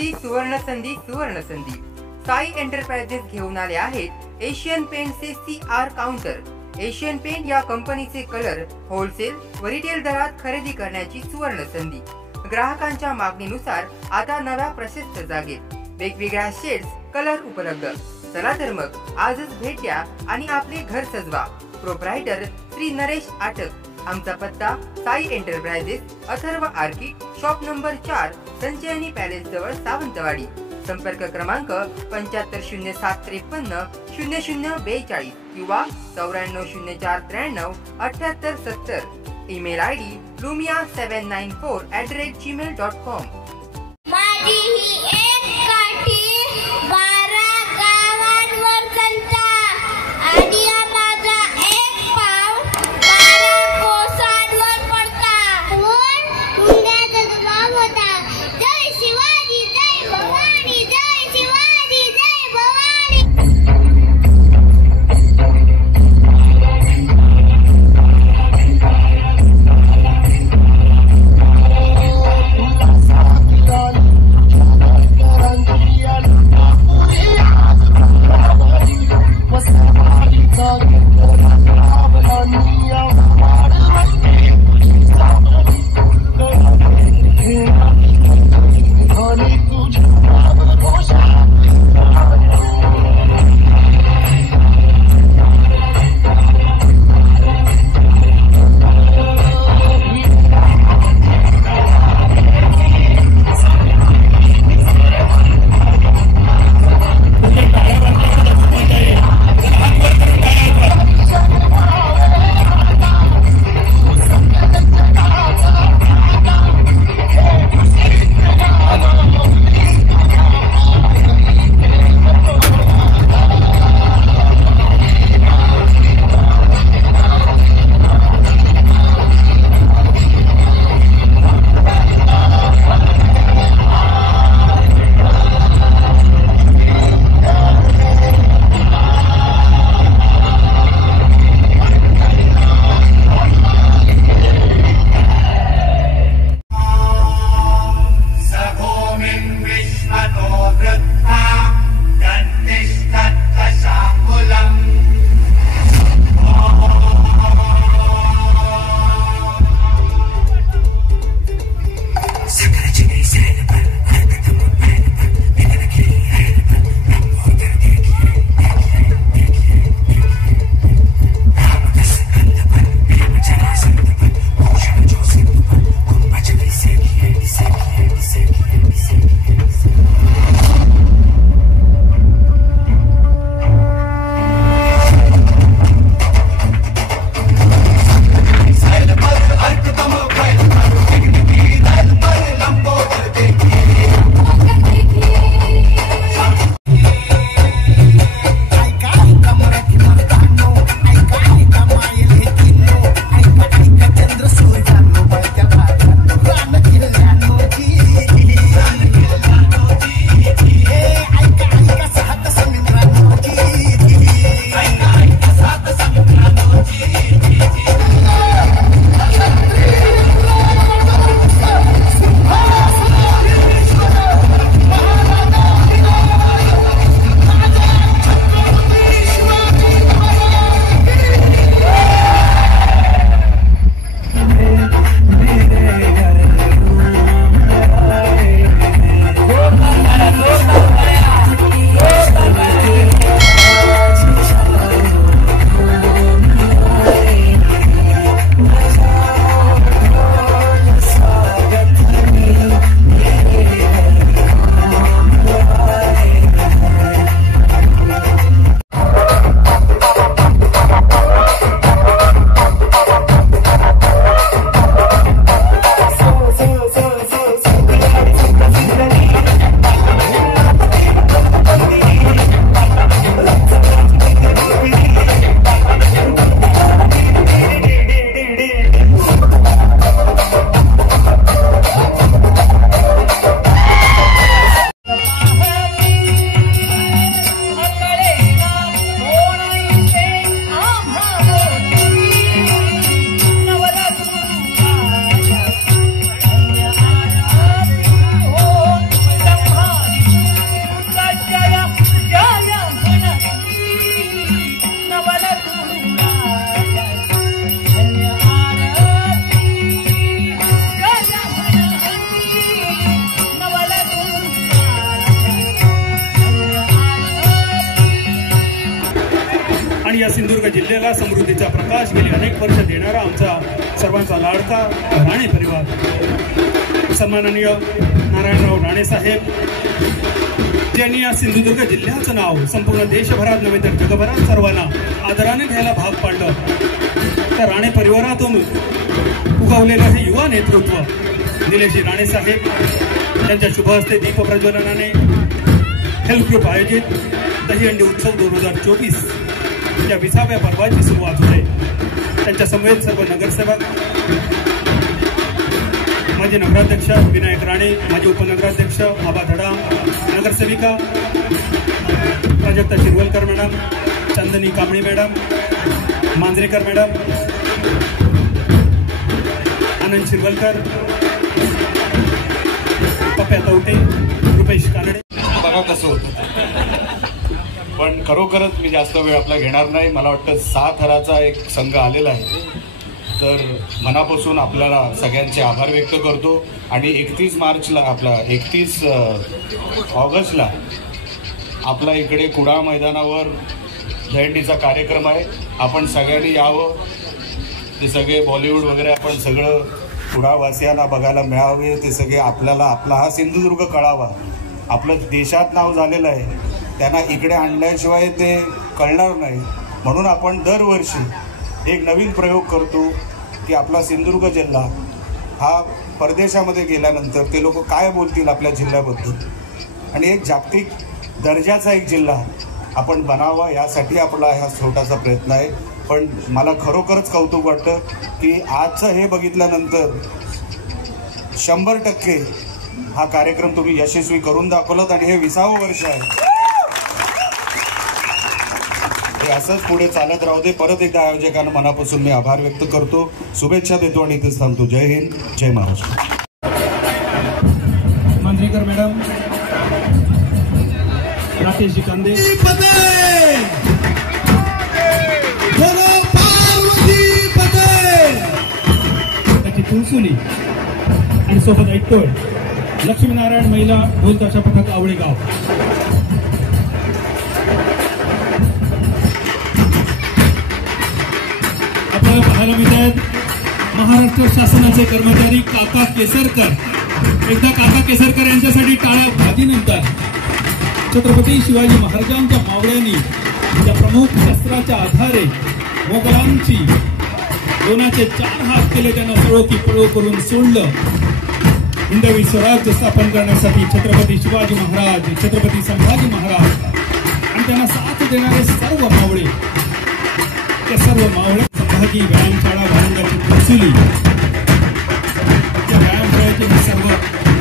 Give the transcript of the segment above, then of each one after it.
सुवर्ण संधी। साई एंटरप्राइजेस घेऊन आले आहेत एशियन पेंटचे CR काउंटर। एशियन पेंट या कंपनीचे कलर होलसेल व रिटेल दरात खरेदी करण्याची सुवर्ण संधी। ग्राहकांच्या मागणीनुसार आता नव्या प्रशस्त जागेत वेगवेगळ्या शेड्स कलर उपलब्ध। चला तर मग आजच भेट द्या आणि आपले घर सजवा। प्रोप्रायटर श्री नरेश आटक। आमचा पत्ता Sai enterprises, Atharva orchid, shop number 4, Sanchayani palace जवळ, सावंतवाडी। संपर्क क्रमांक 750753 0042 किंवा 940493 7870। Email ID lumia794@gmail.com। माझी ही एक काठी 12 गावांवर चालता आणि माझा एक पाव 12 कोसांवर पडता। मुंड्याचा जबाब होता, जय शिवाजी जय भवानी, जय शिवाजी जय भवानी। जिल्ह्याला समृद्धीचा प्रकाश गेली अनेक वर्ष देणारा आमचा सर्वांचा लाडका राणे परिवार, सन्माननीय नारायणराव राणे साहेब, ज्यांनी या सिंधुदुर्ग जिल्ह्याचं नाव संपूर्ण देशभरात नव्हे तर जगभरात सर्वांना आदराने घ्यायला भाग पाडलं. त्या राणे परिवारातून उगवलेलं हे युवा नेतृत्व निलेशजी राणे साहेब यांच्या शुभ हस्ते दीप प्रज्वलनाने हेल्थ ग्रुप आयोजित दहीहंडी उत्सव 2024 या 20व्या पर्वाची सुरुवात होते. त्यांच्या समवेत सर्व नगरसेवक, माजी नगराध्यक्ष विनायक राणे, माजी उपनगराध्यक्ष आबा धडा, नगरसेविका Prajakta Shirwalkar madam, Chandni Kambli madam, Manjrekar madam, Anand Shirwalkar, Pappya Tawte, Rupesh Kanade. बघा कसं होतं. पण खरोखरच मी जास्त वेळ आपला घेणार नाही. मला वाटतं 6 थराचा एक संघ आलेला आहे. तर मनापासून आपल्याला सगळ्यांचे आभार व्यक्त करतो. आणि 31 ऑगस्टला आपला इकडे कुडाळ मैदानावर दहीहंडीचा कार्यक्रम आहे. आपण सगळ्यांनी यावं. ते सगळे बॉलिवूड वगैरे आपण सगळं कुडाळवासियांना बघायला मिळावे. ते सगळे आपल्याला आपला हा सिंधुदुर्ग कळावा. आपलं देशात नाव झालेलं आहे, त्यांना इकडे आणल्याशिवाय ते कळणार नाही. म्हणून आपण दरवर्षी एक नवीन प्रयोग करतो की आपला सिंधुदुर्ग जिल्हा हा परदेशामध्ये गेल्यानंतर ते लोक काय बोलतील आपल्या जिल्ह्याबद्दल, आणि एक जागतिक दर्जाचा एक जिल्हा आपण बनावा यासाठी आपला हा छोटासा प्रयत्न आहे. पण मला खरोखरच कौतुक वाटतं की आजचं हे बघितल्यानंतर 100% हा कार्यक्रम तुम्ही यशस्वी करून दाखवलात. आणि हे 20वं वर्ष आहे. हे असंच पुढे चालत राहू दे. परत एकदा आयोजकांना मनापासून मी आभार व्यक्त करतो, शुभेच्छा देतो आणि इथेच थांबतो. जय हिंद, जय महाराष्ट्र. मांजरेकर मॅडम, राकेश कांदे, त्याची तुळसुली आणि सोबत ऐकतोय लक्ष्मीनारायण महिला ढोल ताशा पथक आवळेगाव. आपल्याला पाहायला मिळत आहेत महाराष्ट्र शासनाचे कर्मचारी काका केसरकर. एकदा काका केसरकर यांच्यासाठी टाळ्या भाजीनंतर छत्रपती शिवाजी महाराजांच्या मावळ्यांनी त्या प्रमुख शस्त्राच्या आधारे मोगलांची 2चे 4 हात केले. त्यांना सळो की पळो करून सोडलं. हिंदवी स्वराज्य स्थापन करण्यासाठी छत्रपती शिवाजी महाराज, छत्रपती संभाजी महाराज आणि त्यांना साथ देणारे सर्व मावळे, त्या सर्व मावळे संभाजी व्यायामशाळा वारंगाची तुळसुली, त्या व्यायामशाळेचे सर्व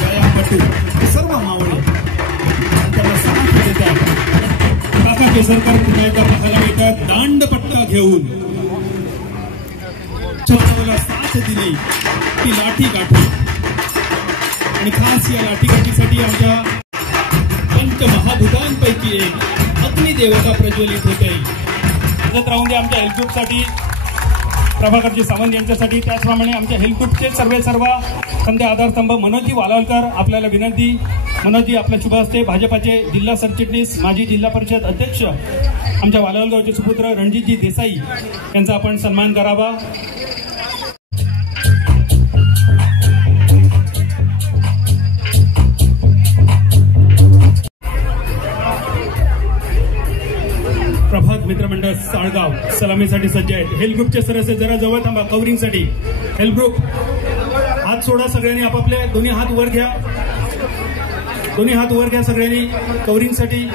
व्यायामपटू, सर्व मावळे त्यांना साथ देतात. काका केसरकर पुन्हा एकदा पाहायला मिळतात दांडपट्टा घेऊन छत्रपतीला साथ दिली ती लाठी गाठी. आणि खास या लाठीकाठीसाठी आमच्या पंचमहाभूतांपैकी एक अग्निदेवता प्रज्वलित होते. हजत राहून दे आमच्या हेल्थ ग्रुपसाठी, प्रभाकरजी सावंत यांच्यासाठी. त्याचप्रमाणे आमच्या हेल्थ ग्रुपचे सर्व संध्या आधारस्तंभ मनोजी वालावलकर. आपल्याला विनंती, मनोजी आपल्या शुभ हस्ते भाजपाचे जिल्हा सरचिटणीस, माजी जिल्हा परिषद अध्यक्ष आमच्या वालावलगावचे सुपुत्र रणजितजी देसाई यांचा आपण सन्मान करावा. प्रभात मित्रमंडळ साळगाव सलामीसाठी सज्ज आहेत. हेल्थ ग्रुपचे सदस्य जरा जवळ थांबा कव्हरिंगसाठी. हेल्थ ग्रुप हात सोडा, सगळ्यांनी आपापले दोन्ही हात वर घ्या. दोन्ही हात वर घ्या सगळ्यांनी कव्हरिंगसाठी.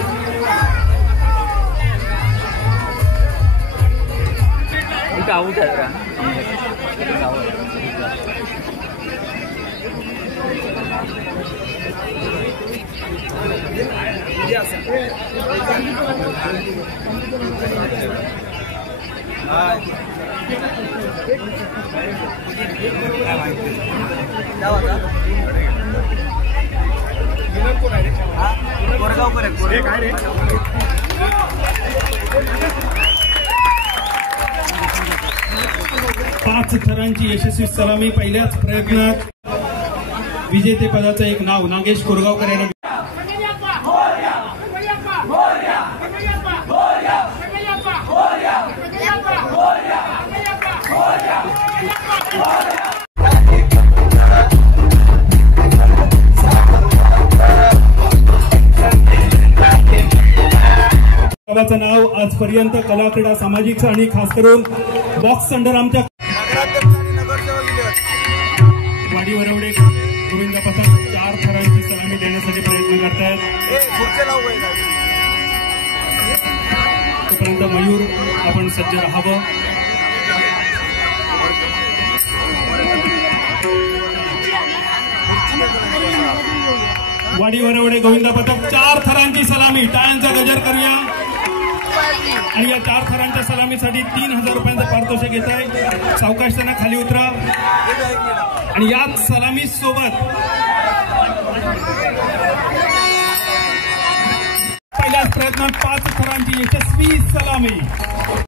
पाच थरांची यशस्वी सलामी पहिल्याच प्रयत्नात. विजेते पदाचं एक नाव नागेश कोरगावकर यांना. देवाचं नाव आजपर्यंत कला क्रीडा सामाजिक आणि खास करून बॉक्स संडर आमच्या वाडी वरवडे गोविंद पथक 4 थरांची सलामी देण्यासाठी प्रयत्न करतायत. तोपर्यंत मयूर आपण सज्ज राहावं. वाडी वरवडे गोविंद पथक 4 थरांची सलामी. टाळ्यांचा गजर करूया. आणि या 4 थरांच्या सलामीसाठी 3000 रुपयांचं पारितोषिक घेत आहे. सावकाश त्यांना खाली उतरा. आणि याच सलामी सोबत पहिल्याच प्रयत्नात 5 थरांची यशस्वी सलामी.